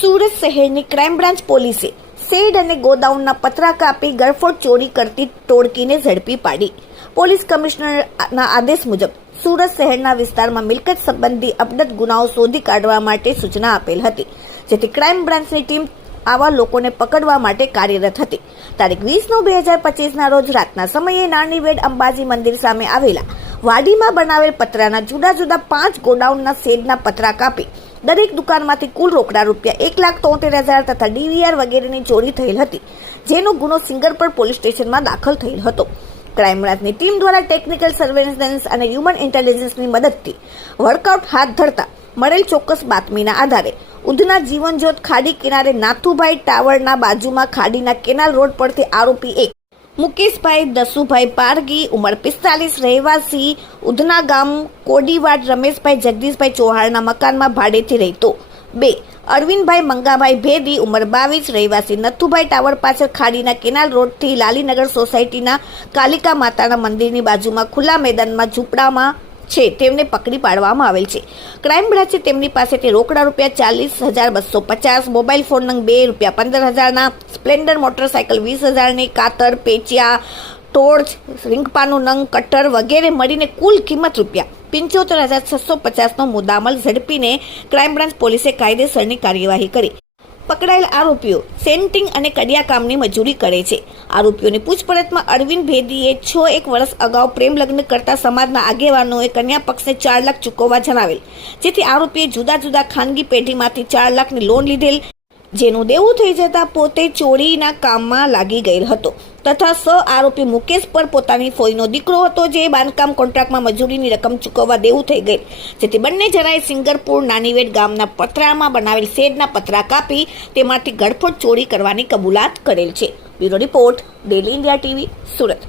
સુરત શહેરની crime branch પોલીસે shade અને ગોડાઉનના પતરા કાપી ગળફોડ ચોરી કરતી ટોળકીને ઝડપી પાડી. પોલીસ કમિશનરના આદેશ મુજબ સુરત શહેરના વિસ્તારમાં મિલકત સંબંધી અપડત ગુનાઓ શોધી કાઢવા માટે સૂચના આપેલ હતી, જેથી ક્રાઇમ બ્રાન્ચની ટીમ આવા લોકોને પકડવા માટે કાર્યરત હતી. તારીખ 20/9/2025ના રોજ રાતના સમયે નાનીવેડ અંબાજી મંદિર સામે આવેલા વાડીમાં બનાવેલ પતરાના જુદા જુદા 5 ગોડાઉનના શેડના પતરા કાપી દરેક દુકાનમાંથી કુલ રોકડા રૂપિયા 1,73,000 તથા ડીવીઆર વગેરેની ચોરી થયેલ હતી, જેનો ગુનો સિંગરપર પોલીસ સ્ટેશનમાં દાખલ થયેલ હતો. ક્રાઇમ બ્રાન્ચની ટીમ દ્વારા ટેકનિકલ સર્વેલન્સ અને હ્યુમન ઇન્ટેલિજન્સની મદદથી વર્કઆઉટ હાથ ધરતા મળેલ ચોક્કસ બાતમીના આધારે ઉધના જીવનજ્યોત ખાડી કિનારે નાથુભાઈ ટાવરના બાજુમાં ખાડીના કેનાલ રોડ પરથી આરોપી 1 મુકેશભાઈ દસુભાઈ પારગી ઉંમર 45 રહેવાસી ઉધના ગામ કોડીવાડ રમેશભાઈ જગદીશભાઈ ચૌહાણના મકાનમાં ભાડેથી રહેતો. 2 અરવિંદભાઈ મંગાભાઈ ભેદી ઉંમર 22 રહેવાસી નથુભાઈ ટાવર પાછળ ખાડીના કેનાલ રોડથી લાલીનગર સોસાયટીના કાલિકા માતાના મંદિરની બાજુમાં ખુલ્લા મેદાનમાં ઝૂંપડામાં છે, તેમને પકડી પાડવામાં આવેલ છે. ક્રાઇમ બ્રાન્ચે તેમની પાસેથી રોકડા રૂપિયા 40,250, મોબાઈલ ફોન નંગ 2 રૂપિયા 15,000ના, સ્પ્લેન્ડર મોટરસાયકલ 20,000ની, કાતર, પેચિયા, ટોર્ચ, રીંગપાનું નંગ, કટર વગેરે મળીને કુલ કિંમત રૂપિયા 75,650નો મુદ્દામાલ ઝડપીને ક્રાઇમ બ્રાન્ચ પોલીસે કાયદેસરની કાર્યવાહી કરી. પકડાયેલ આરોપીઓ સેન્ટિંગ અને કડિયાકામની મજૂરી કરે છે. આરોપીઓની પૂછપરછમાં અરવિંદ ભેદીએ 1 વર્ષ અગાઉ પ્રેમ લગ્ન કરતા સમાજના આગેવાનોએ કન્યા પક્ષને 4 લાખ ચૂકવવા જણાવેલ, જેથી આરોપીએ જુદા જુદા ખાનગી પેઢીમાંથી 4 લાખની લોન લીધેલ, જેનું દેવું થઈ જતા પોતે ચોરીના કામમાં લાગી ગયેલ હતો તથા આરોપી મુકેશ પર પોતાની ફોઈનો દીકરો હતો, જે બાંધકામ કોન્ટ્રાક્ટમાં મજૂરીની રકમ ચૂકવવા દેવું થઈ ગયેલ, જેથી બંને જણાએ સિંગરપુર નાનીવેડ ગામના પતરામાં બનાવેલ શેડના પતરા કાપી તેમાંથી ગળફોડ ચોરી કરવાની કબૂલાત કરેલ છે. Bureau report, daily India TV, Surat.